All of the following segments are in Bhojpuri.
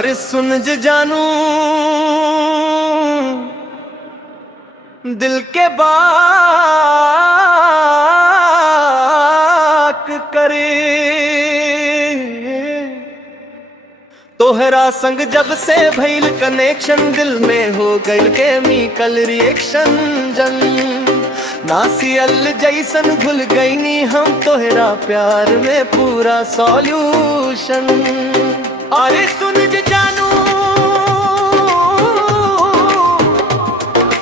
अरे सुन ज जानू दिल के बात करे तोहरा संग जब से भइल कनेक्शन दिल में हो गइल केमिकल रिएक्शन जन नासियल जैसन घुल गईनी हम तोहरा प्यार में पूरा सॉल्यूशन। अरे सुन ज जानू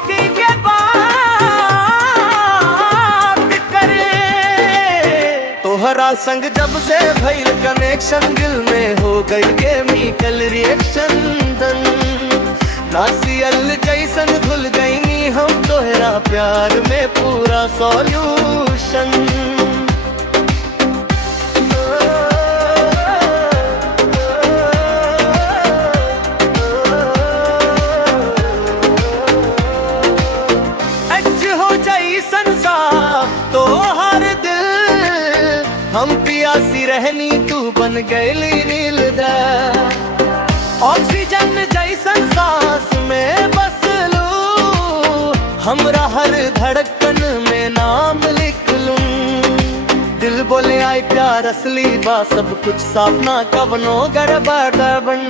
दिल के बात करे तोहरा संग जब से भइल कनेक्शन दिल में हो गइल केमिकल रिएक्शन नासियल जैसन घुल गईनी हम तोहरा प्यार में पूरा सॉल्यूशन। तो हर दिल हम पियासी रहनी तू बन गईली नीलदा ऑक्सीजन जैसन सांस में बस लू हमरा हर धड़कन में नाम लिख लूं। दिल बोले आए प्यार असली बा सब कुछ साफ ना कवनो गड़बड़ बन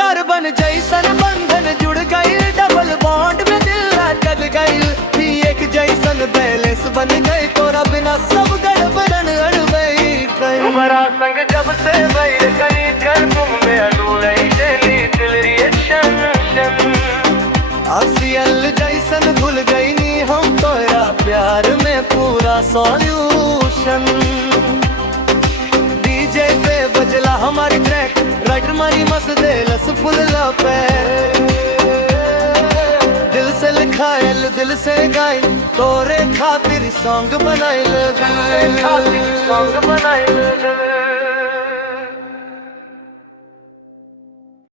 कार्बन जैसन बंधन जुड़ गई डबल बॉन्ड में दिल अटक गई एक जैसन बैलेंस बन गए तोरा बिना सब गड़बड़न अड़बई तुम्हारा संग जब से बैर करी कर तुम में अडूलई डेली दिल रिएक्शन आसियल जैसन घुल गई नी हम तोरा प्यार में पूरा सॉल्यूशन। डीजे पे बजला हमारी ट्रैक राइटर मारी मस देलस फुल लपे दिल से लिखायल दिल से गाई तोरे खातिर सॉन्ग बनाइल